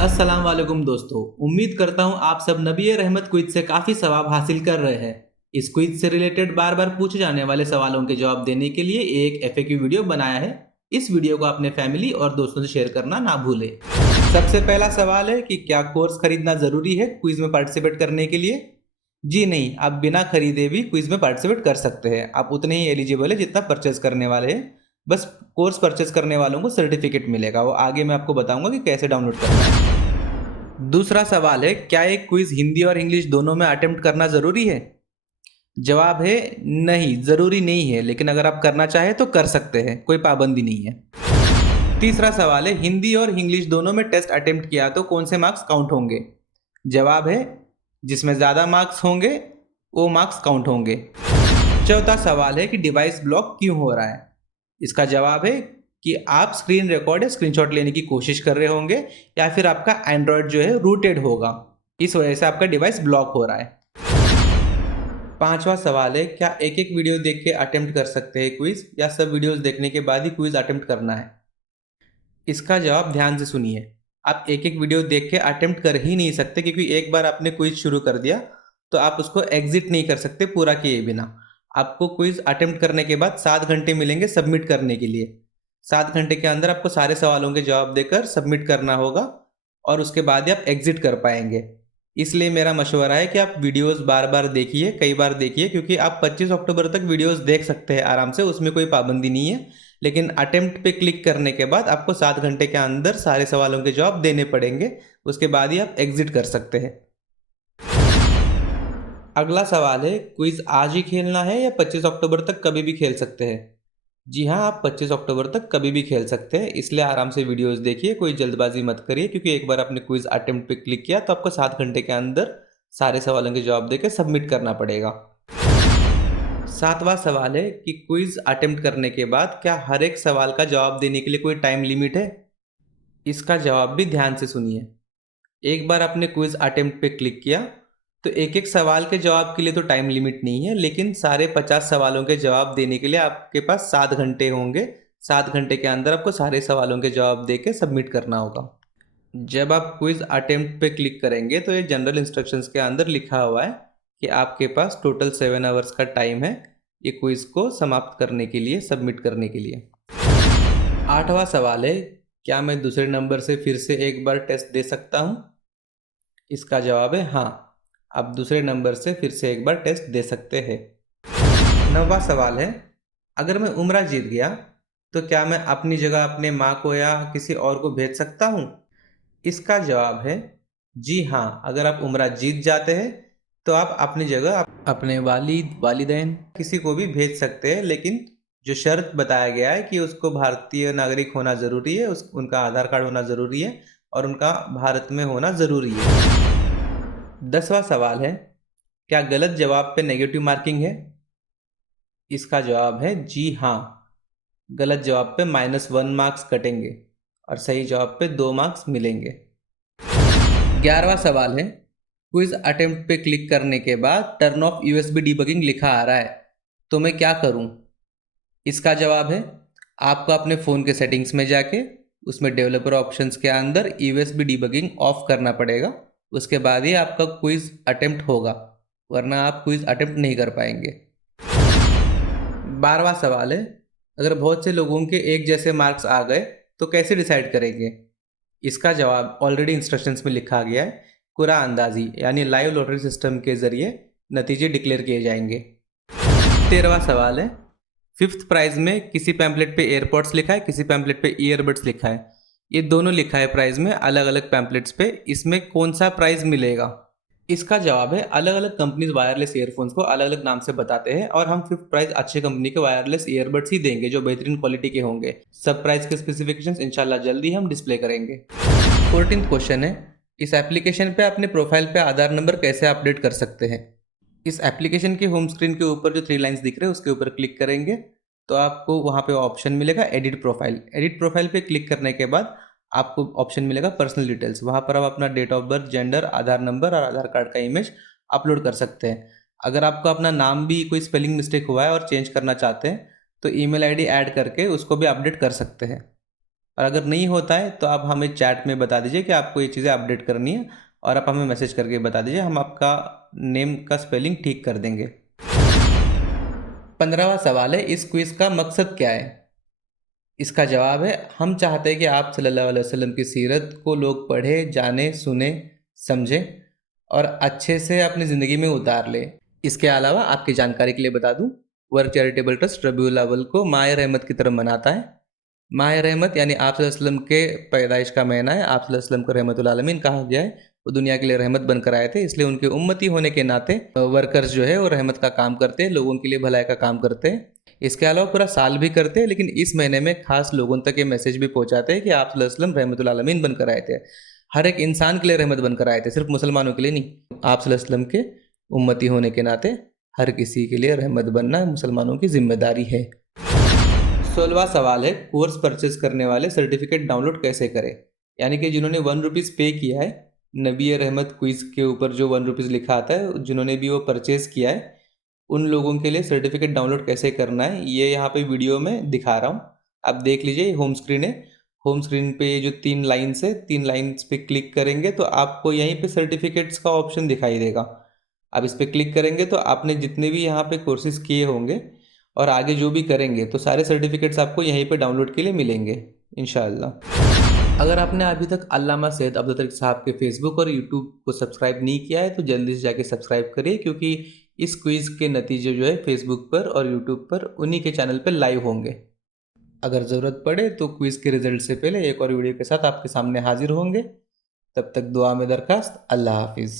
अस्सलाम वालेकुम दोस्तों। उम्मीद करता हूँ आप सब नबी रहमत क्विज से काफ़ी सवाब हासिल कर रहे हैं। इस क्विज से रिलेटेड बार बार पूछे जाने वाले सवालों के जवाब देने के लिए एक एफएक्यू वीडियो बनाया है। इस वीडियो को अपने फैमिली और दोस्तों से शेयर करना ना भूलें। सबसे पहला सवाल है कि क्या कोर्स खरीदना ज़रूरी है क्विज में पार्टिसिपेट करने के लिए? जी नहीं, आप बिना खरीदे भी क्विज में पार्टिसिपेट कर सकते हैं। आप उतने ही एलिजिबल है जितना परचेज करने वाले हैं। बस कोर्स परचेज करने वालों को सर्टिफिकेट मिलेगा, वो आगे मैं आपको बताऊंगा कि कैसे डाउनलोड करना है। दूसरा सवाल है, क्या एक क्विज हिंदी और इंग्लिश दोनों में अटेम्प्ट करना जरूरी है? जवाब है नहीं, जरूरी नहीं है, लेकिन अगर आप करना चाहें तो कर सकते हैं, कोई पाबंदी नहीं है। तीसरा सवाल है, हिंदी और इंग्लिश दोनों में टेस्ट अटेम्प्ट किया तो कौन से मार्क्स काउंट होंगे? जवाब है जिसमें ज्यादा मार्क्स होंगे वो मार्क्स काउंट होंगे। चौथा सवाल है कि डिवाइस ब्लॉक क्यों हो रहा है? इसका जवाब है कि आप स्क्रीन रिकॉर्ड या स्क्रीनशॉट लेने की कोशिश कर रहे होंगे या फिर आपका एंड्रॉयड जो है रूटेड होगा, इस वजह से आपका डिवाइस ब्लॉक हो रहा है। पांचवा सवाल है, क्या एक एक वीडियो देख के अटेम्प्ट कर सकते हैं क्विज, या सब वीडियोस देखने के बाद ही क्विज अटेम्प्ट करना है? इसका जवाब ध्यान से सुनिए। आप एक एक वीडियो देख के अटेम्प्ट कर ही नहीं सकते, क्योंकि एक बार आपने क्विज शुरू कर दिया तो आप उसको एग्जिट नहीं कर सकते पूरा किए बिना। आपको क्विज अटेम्प्ट करने के बाद 7 घंटे मिलेंगे सबमिट करने के लिए। 7 घंटे के अंदर आपको सारे सवालों के जवाब देकर सबमिट करना होगा और उसके बाद ही आप एग्जिट कर पाएंगे। इसलिए मेरा मशवरा है कि आप वीडियोस बार बार देखिए, कई बार देखिए, क्योंकि आप 25 अक्टूबर तक वीडियोस देख सकते हैं आराम से, उसमें कोई पाबंदी नहीं है। लेकिन अटेम्प्ट पे क्लिक करने के बाद आपको 7 घंटे के अंदर सारे सवालों के जवाब देने पड़ेंगे, उसके बाद ही आप एग्जिट कर सकते हैं। अगला सवाल है, क्विज आज ही खेलना है या 25 अक्टूबर तक कभी भी खेल सकते हैं? जी हाँ, आप 25 अक्टूबर तक कभी भी खेल सकते हैं, इसलिए आराम से वीडियोस देखिए, कोई जल्दबाजी मत करिए, क्योंकि एक बार आपने क्विज अटेम्प्ट पे क्लिक किया तो आपको 7 घंटे के अंदर सारे सवालों के जवाब देकर सबमिट करना पड़ेगा। सातवां सवाल है कि क्विज अटेम्प्ट करने के बाद क्या हर एक सवाल का जवाब देने के लिए कोई टाइम लिमिट है? इसका जवाब भी ध्यान से सुनिए। एक बार आपने क्विज अटेम्प्ट पे क्लिक किया तो एक एक सवाल के जवाब के लिए तो टाइम लिमिट नहीं है, लेकिन सारे 50 सवालों के जवाब देने के लिए आपके पास 7 घंटे होंगे। 7 घंटे के अंदर आपको सारे सवालों के जवाब दे के सबमिट करना होगा। जब आप क्विज अटेम्प्ट पे क्लिक करेंगे तो ये जनरल इंस्ट्रक्शंस के अंदर लिखा हुआ है कि आपके पास टोटल 7 आवर्स का टाइम है ये क्विज को समाप्त करने के लिए, सबमिट करने के लिए। आठवां सवाल है, क्या मैं दूसरे नंबर से फिर से एक बार टेस्ट दे सकता हूँ? इसका जवाब है हाँ, आप दूसरे नंबर से फिर से एक बार टेस्ट दे सकते हैं। नौवां सवाल है, अगर मैं उम्रा जीत गया तो क्या मैं अपनी जगह अपने माँ को या किसी और को भेज सकता हूँ? इसका जवाब है जी हाँ, अगर आप उम्रा जीत जाते हैं तो आप अपनी जगह अपने वालिद वालिदैन किसी को भी भेज सकते हैं, लेकिन जो शर्त बताया गया है कि उसको भारतीय नागरिक होना ज़रूरी है, उनका आधार कार्ड होना ज़रूरी है और उनका भारत में होना ज़रूरी है। 10वां सवाल है, क्या गलत जवाब पे नेगेटिव मार्किंग है? इसका जवाब है जी हाँ, गलत जवाब पे -1 मार्क्स कटेंगे और सही जवाब पे 2 मार्क्स मिलेंगे। 11वां सवाल है, क्विज अटेम्प्ट पे क्लिक करने के बाद टर्न ऑफ यूएसबी डीबगिंग लिखा आ रहा है, तो मैं क्या करूं? इसका जवाब है आपको अपने फ़ोन के सेटिंग्स में जाके उसमें डेवलपर ऑप्शंस के अंदर यूएसबी डीबगिंग ऑफ करना पड़ेगा, उसके बाद ही आपका क्विज अटेम्प्ट होगा, वरना आप क्विज अटेम्प्ट नहीं कर पाएंगे। 12वां सवाल है, अगर बहुत से लोगों के एक जैसे मार्क्स आ गए तो कैसे डिसाइड करेंगे? इसका जवाब ऑलरेडी इंस्ट्रक्शंस में लिखा गया है, कुरा अंदाजी यानी लाइव लॉटरी सिस्टम के जरिए नतीजे डिक्लेयर किए जाएंगे। 13वां सवाल है, फिफ्थ प्राइज में किसी पैम्पलेट पे एयरपोर्ट्स लिखा है, किसी पैम्पलेट पे ईयरबड्स लिखा है, ये दोनों लिखा है प्राइज में अलग अलग पैम्पलेट्स पे, इसमें कौन सा प्राइज मिलेगा? इसका जवाब है अलग अलग कंपनीज वायरलेस ईयरफोन्स को अलग अलग नाम से बताते हैं और हम फिफ्थ प्राइज अच्छे कंपनी के वायरलेस ईयरबड्स ही देंगे जो बेहतरीन क्वालिटी के होंगे। सब प्राइस के स्पेसिफिकेशंस इंशाल्लाह जल्दी हम डिस्प्ले करेंगे। 14th क्वेश्चन है, इस एप्लीकेशन पे अपने प्रोफाइल पे आधार नंबर कैसे अपडेट कर सकते हैं? इस एप्लीकेशन के होम स्क्रीन के ऊपर जो 3 लाइन्स दिख रहे हैं उसके ऊपर क्लिक करेंगे तो आपको वहाँ पे ऑप्शन मिलेगा एडिट प्रोफाइल। एडिट प्रोफाइल पे क्लिक करने के बाद आपको ऑप्शन मिलेगा पर्सनल डिटेल्स, वहाँ पर आप अपना date of birth, gender, Aadhaar number और आधार कार्ड का इमेज अपलोड कर सकते हैं। अगर आपको अपना नाम भी कोई स्पेलिंग मिस्टेक हुआ है और चेंज करना चाहते हैं तो ईमेल आईडी ऐड करके उसको भी अपडेट कर सकते हैं। और अगर नहीं होता है तो आप हमें चैट में बता दीजिए कि आपको ये चीज़ें अपडेट करनी है, और आप हमें मैसेज करके बता दीजिए, हम आपका नेम का स्पेलिंग ठीक कर देंगे। 15वां सवाल है, इस क्विज का मकसद क्या है? इसका जवाब है, हम चाहते हैं कि आप सल्लल्लाहु अलैहि वसल्लम की सीरत को लोग पढ़ें, जाने, सुने, समझें और अच्छे से अपनी ज़िंदगी में उतार लें। इसके अलावा आपकी जानकारी के लिए बता दूं, वर्क चैरिटेबल ट्रस्ट रबीउल अव्वल को माह रहमत की तरफ मनाता है। माह रहमत यानी आप सल्लल्लाहु अलैहि वसल्लम के पैदाइश का महीना है। आप सल्लल्लाहु अलैहि वसल्लम को रहमतुल आलमीन कहा गया है। वो दुनिया के लिए रहमत बनकर आए थे, इसलिए उनके उम्मती होने के नाते वर्कर्स जो है वो रहमत का काम करते हैं, लोगों के लिए भलाई का काम करते हैं। इसके अलावा पूरा साल भी करते हैं, लेकिन इस महीने में खास लोगों तक ये मैसेज भी पहुंचाते हैं कि आप सल्लल्लाहु अलैहि वसल्लम रहमतुल आलमीन बनकर आए थे। हर एक इंसान के लिए रहमत बनकर आए थे, सिर्फ मुसलमानों के लिए नहीं। आप सल्लल्लाहु अलैहि वसल्लम के उम्मती होने के नाते हर किसी के लिए रहमत बनना मुसलमानों की जिम्मेदारी है। 16वां सवाल है, कोर्स परचेज करने वाले सर्टिफिकेट डाउनलोड कैसे करें? यानी कि जिन्होंने ₹1 पे किया है नबी रहमत क्विज के ऊपर, जो ₹1 लिखा आता है, जिन्होंने भी वो परचेज किया है, उन लोगों के लिए सर्टिफिकेट डाउनलोड कैसे करना है ये यहाँ पे वीडियो में दिखा रहा हूँ। आप देख लीजिए, होम स्क्रीन है। होम स्क्रीन पे ये जो 3 लाइन्स है, 3 लाइन्स पे क्लिक करेंगे तो आपको यहीं पे सर्टिफिकेट्स का ऑप्शन दिखाई देगा। आप इस पे क्लिक करेंगे तो आपने जितने भी यहाँ पे कोर्सेज किए होंगे और आगे जो भी करेंगे, तो सारे सर्टिफिकेट्स आपको यहीं पे डाउनलोड के लिए मिलेंगे इंशाअल्लाह। अगर आपने अभी तक अल्लामा सैयद अब्दुल तरीक साहब के फेसबुक और यूट्यूब को सब्सक्राइब नहीं किया है तो जल्दी से जाके सब्सक्राइब करिए, क्योंकि इस क्विज के नतीजे जो है फेसबुक पर और यूट्यूब पर उन्हीं के चैनल पर लाइव होंगे। अगर ज़रूरत पड़े तो क्विज के रिजल्ट से पहले एक और वीडियो के साथ आपके सामने हाजिर होंगे। तब तक दुआ में दरखास्त। अल्लाह हाफिज़।